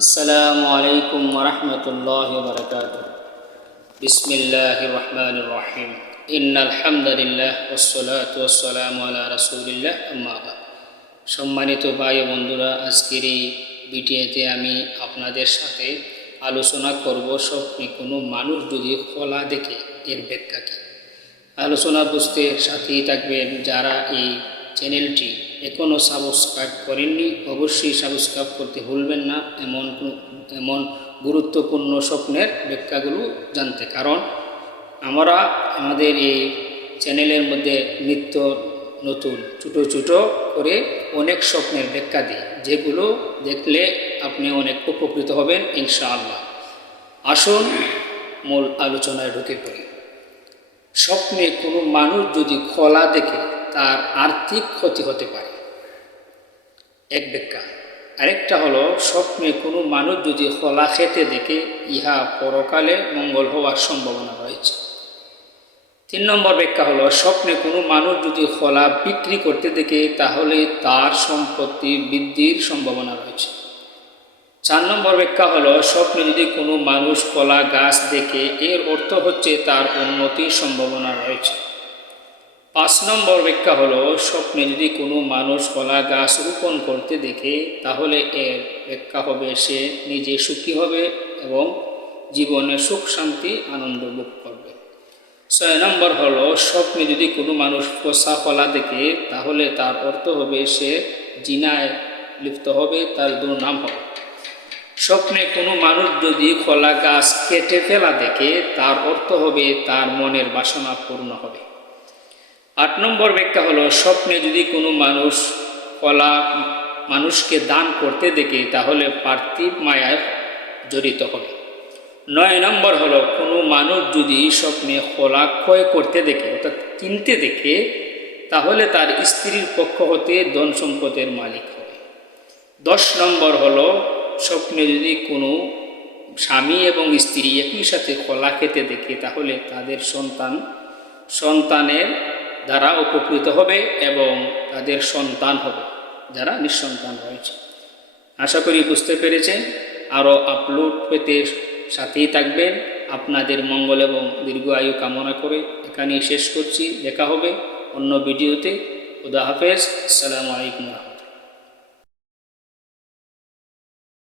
আসসালামু আলাইকুম ওয়া রাহমাতুল্লাহি ওয়া বারাকাতুহু। বিসমিল্লাহির রহমানির রহিম। ইন্নাল হামদালিল্লাহ ওয়াস সালাতু ওয়াস সালামু আলা রাসূলিল্লাহ, আম্মা বা'দ। সম্মানিত ভাই ও বন্ধুরা, আজকের এই ভিডিওতে আমি আপনাদের সাথে আলোচনা করব স্বপ্নে কোনো মানুষ যদি খোলা দেখে এর ব্যাখ্যা কী। আলোচনা বুঝতে সাথেই থাকবেন। যারা এই চ্যানেলটি এখনও সাবস্ক্রাইব করেননি অবশ্যই সাবস্ক্রাইব করতে ভুলবেন না, এমন গুরুত্বপূর্ণ স্বপ্নের ব্যাখ্যাগুলো জানতে। কারণ আমরা আমাদের এই চ্যানেলের মধ্যে নিত্য নতুন ছোটো ছোটো করে অনেক স্বপ্নের ব্যাখ্যা দিই, যেগুলো দেখলে আপনি অনেক উপকৃত হবেন ইনশাআল্লাহ। আসুন মূল আলোচনায় ঢুকে পড়ি। স্বপ্নে কোনো মানুষ যদি খোলা দেখে তার আর্থিক ক্ষতি হতে পারে, এক ব্যাখ্যা। আরেকটা হলো, স্বপ্নে কোনো মানুষ যদি খোলা খেতে দেখে ইহা পরকালে মঙ্গল হওয়ার সম্ভাবনা রয়েছে। 3 নম্বর ব্যাখ্যা হলো, স্বপ্নে কোনো মানুষ যদি খোলা বিক্রি করতে দেখে তাহলে তার সম্পত্তি বৃদ্ধির সম্ভাবনা রয়েছে। 4 নম্বর ব্যাখ্যা হলো, স্বপ্নে যদি কোনো মানুষ কলা গাছ দেখে এর অর্থ হচ্ছে তার উন্নতির সম্ভাবনা রয়েছে। 5 নম্বর ব্যাখ্যা হলো, স্বপ্নে যদি কোনো মানুষ কলা গাছ রোপণ করতে দেখে তাহলে এর ব্যাখ্যা হবে সে নিজে সুখী হবে এবং জীবনে সুখ শান্তি আনন্দ ভোগ করবে। 6 নম্বর হলো, স্বপ্নে যদি কোনো মানুষ পচা কলা দেখে তাহলে তার অর্থ হবে সে জিনায় লিপ্ত হবে, তার দুর্নাম হবে। স্বপ্নে কোনো মানুষ যদি কলা গাছ কেটে ফেলা দেখে তার অর্থ হবে তার মনের বাসনা পূর্ণ হবে। 8 নম্বর ব্যাখ্যা হলো, স্বপ্নে যদি কোনো মানুষ কলা মানুষকে দান করতে দেখে তাহলে পার্থিব মায়ায় জড়িত হবে। 9 নম্বর হলো, কোনো মানুষ যদি স্বপ্নে কলা ক্ষয় করতে দেখে অর্থাৎ কিনতে দেখে তাহলে তার স্ত্রীর পক্ষ হতে ধন সম্পদের মালিক হবে। 10 নম্বর হলো, স্বপ্নে যদি কোনো স্বামী এবং স্ত্রী একই সাথে কলা খেতে দেখে তাহলে তাদের সন্তানের দ্বারা উপকৃত হবে এবং তাদের সন্তান হবে যারা নিঃসন্তান রয়েছে। আশা করি বুঝতে পেরেছেন। আরও আপলোড পেতে সাথেই থাকবেন। আপনাদের মঙ্গল এবং দীর্ঘ আয়ু কামনা করে এখানেই শেষ করছি। দেখা হবে অন্য ভিডিওতে। খুদা হাফেজ। আসসালামু আলাইকুম।